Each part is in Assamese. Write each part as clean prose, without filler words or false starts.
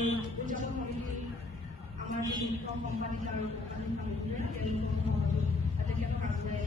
আৰু উদযাপন সমিতি আমাৰ যি মুখ্য সম্পাদিকা আৰু প্ৰধান সামগ্ৰীৰে তেওঁলোকক তেখেতক আগুৱাই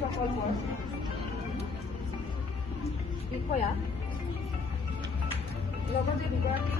প্ৰকল্পৰ বিষয়া লগতে দুগৰাকী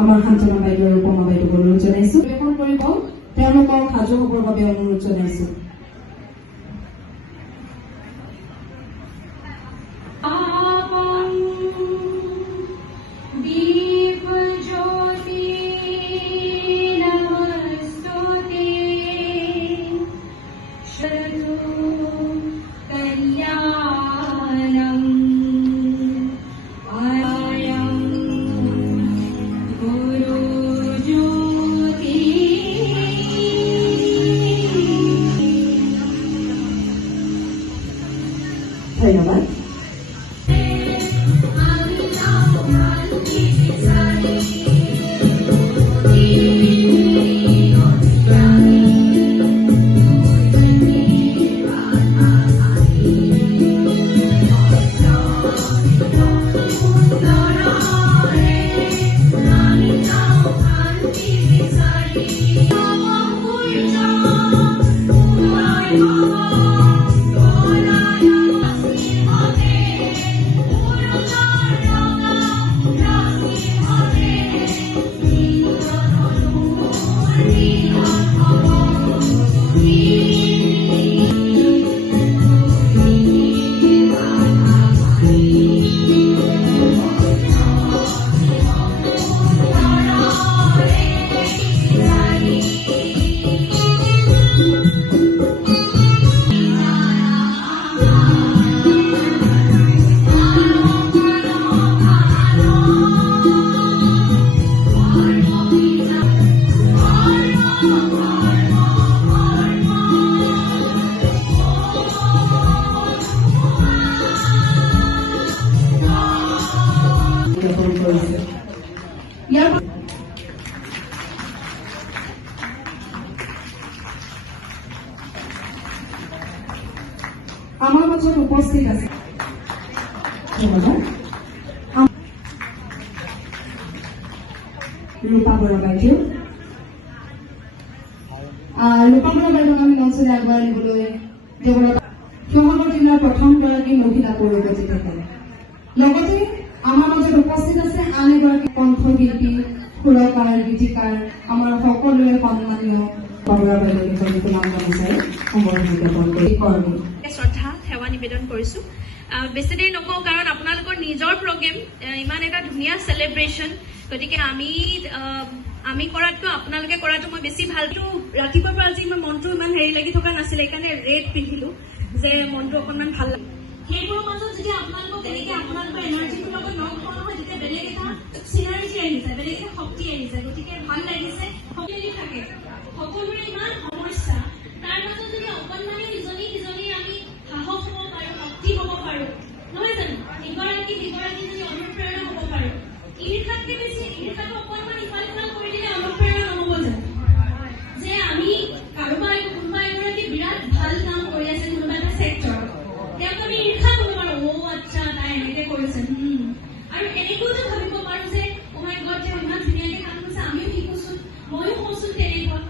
আমাৰ সঞ্চালক বাইদেউ আৰু উপমা বাইদেউক অনুৰোধ জনাইছো এখন কৰিব তেওঁলোকক সাজু হ'বৰ বাবে অনুৰোধ জনাইছো। আমাৰ মাজত উপস্থিত আছে ৰূপা বৰা বাইদেউ। ৰূপা বৰা বাইদেউক আমি মঞ্চলৈ আগুৱাই নিবলৈ শিৱসাগৰ জিলাৰ প্ৰথমগৰাকী মহিলা পৌৰপতি তেখেত। লগতে আমাৰ মাজত উপস্থিত আছে আন এগৰাকী কণ্ঠশিল্পী, সুৰকাৰ, গীতিকাৰ, আমাৰ সকলোৰে সন্মানীয় বৰা বাইদেউক নাম জানিছে সম্বৰ্ধনা জ্ঞাপন কৰি কৰ্মী। শ্ৰদ্ধা সেৱা নিবেদন কৰিছো। বেছি দেৰি নকওঁ, কাৰণ আপোনালোকৰ নিজৰ প্ৰগ্ৰেম, ইমান এটা ধুনীয়া চেলিব্ৰেশ্যন, গতিকে আমি কৰাতকৈ আপোনালোকে কৰাটো মই বেছি ভালটো। ৰাতিপুৱাৰ পৰা আজি মোৰ মনটো ইমান হেৰি লাগি থকা নাছিলে, সেইকাৰণে ৰেড পিন্ধিলো যে মনটো অকণমান ভাল লাগে। সেইবোৰৰ মাজত যেতিয়া আপোনালোকক তেনেকে আপোনালোকৰ এনাৰ্জিটোৰ লগত লগ পোৱা নহয়, তেতিয়া বেলেগ এটা চিনাৰ্জি আহি যায়, বেলেগ এটা শক্তি আহি যায়। গতিকে ভাল লাগিছে। সকলোৱে থাকে, সকলোৰে ইমান সমস্যা, তাৰ মাজত যদি অকণমানি ইজনী সিজনী আমি সাহস হ'ব পাৰো, শক্তি হ'ব পাৰো, নহয় জানো? ইগৰাকী যদি অনুপ্ৰেৰণা হ'ব পাৰো, ঈৰ্ষাতকে বেছি ঈৰ্ষাটো অকণমান ইফাল সিফাল কৰি দিলে অনুপ্ৰেৰণা নহ'ব জানো? যে আমি কোনোবা এগৰাকী বিৰাট ভাল কাম কৰি আছে কোনোবা এটা চেক্টৰত, তেওঁক আমি ঈৰ্ষা কৰিব পাৰো, আচ্ছা তাই এনেকে কৰিছে, আৰু এনেকৈও ভাবিব পাৰো যে মাই গড, তেওঁ ইমান ধুনীয়াকে কাম কৰিছে, আমিও শিকোচোন, ময়ো হওঁচোন তেনেকুৱা।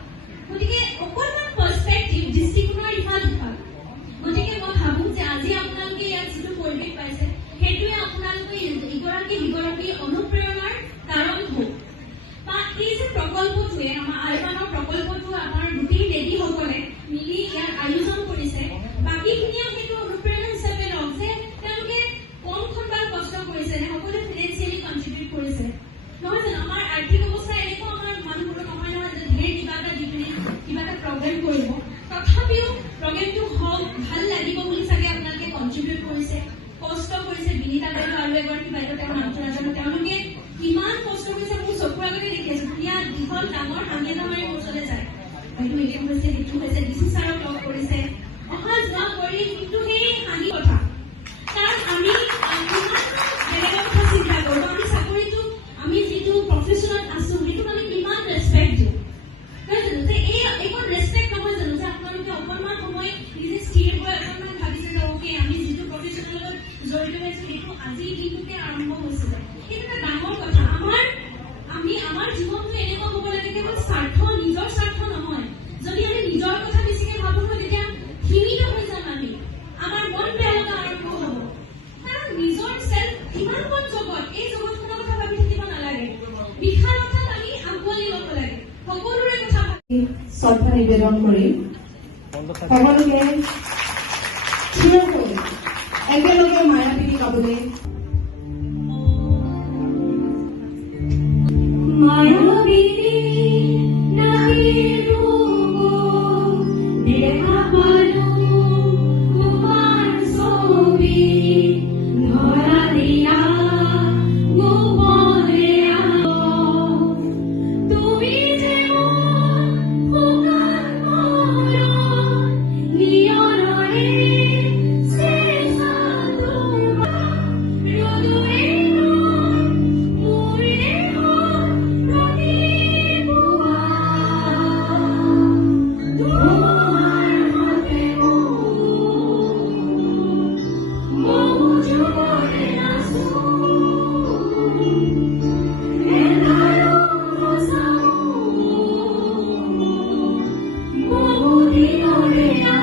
গতিকে অকণমান পাৰ্চপেক্টিভ, দৃষ্টিকোণৰ ইফাল সিফাল। গতিকে মই ভাবো যে আজি আপোনালোকে ইয়াত যিটো পৰিৱেশ পাইছে, সেইটোৱে আপোনালোকে ইগৰাকী সিগৰাকীৰ অনুপ্ৰেৰণাৰ কাৰণ হওক। বা এই যে প্ৰকল্পটোৱে, আমাৰ আইবানৰ প্ৰকল্পটো আমাৰ গোটেই লেডিসকলে মিলি ইয়াত আয়োজন কৰিছে, বাকীখিনিয়েও সেইটো অনুপ্ৰেৰণা হিচাপে লওক যে তেওঁলোকে কমখনবাৰ কষ্ট কৰিছে, সকলোৱে ফিনেন্সিয়েলি কণ্ট্ৰিবিউট কৰিছে, নহয় জানো? আমাৰ আৰ্থিক অৱস্থা এনেকুৱা আমাৰ মানুহবোৰৰ নহয় যে ধেৰ কিবা এটা দি পিনে কিবা এটা প্ৰগ্ৰেম কৰিব। তথাপিও প্ৰগ্ৰেমটো হওক, ভাল লাগিব বুলি চাগে আপোনালোকে কণ্ট্ৰিবিউট কৰিছে, কষ্ট কৰিছে। বিনীতা বাইদেউ আৰু এগৰাকী বাইদেউ, তেওঁৰ নামটো নাজানো, তেওঁলোকে কিমান কষ্ট কৰিছে মোৰ চকুৰ আগতে দেখি আছো। ধুনীয়া দীঘল ডাঙৰ হাঁহি এটা মাৰি মোৰ ওচৰলৈ যায়, বাইদেউ এইটো হৈছে সেইটো হৈছে, ডিচি ছাৰক লগ কৰিছে, অহা যোৱা কৰি, কিন্তু সেই হাঁহি কথা। কাৰণ আমি কিমান বেলেগৰ কথা চিন্তা কৰোঁ, আমি চাকৰিটো, আমি যিটো প্ৰফেশ্যনত আছো সেইটোক আমি কিমান ৰেচপেক্ট দিওঁ, নহয় জানো? যে এইখন ৰেচপেক্ট নহয় জানো? যে আপোনালোকে অকণমান সময় নিজে স্থিৰ হৈ অকণমান ভাবিছে যে অ'কে, আমি যিটো প্ৰফেশ্যনৰ লগত জড়িত হৈছো সেইটো আজিৰ দিনটোতে আৰম্ভ হৈছিলে। সেইটো এটা ডাঙৰ কথা। আমাৰ জীৱনটো এনেকুৱা হ'ব লাগে, কেৱল স্বাৰ্থ, নিজৰ স্বাৰ্থ নহয়। যদি আমি নিজৰ কথা বেছিকে ভাবো নহয়, তেতিয়া সীমিত হৈ যাম আমি, আমাৰ মন বেয়া লগা আৰম্ভ হ'ব। কাৰণ নিজৰ চেল্ফ ইমানখন জগত, এই জগতখনৰ কথা ভাবি থাকিব নালাগে, বিশালতাত আমি আগুৱাই ল'ব লাগে, সকলোৰে কথা ভাবি। শ্ৰদ্ধা নিবেদন কৰি সকলোকে থিয় হৈ একেলগে মায়াবী গাবলৈ Gloria,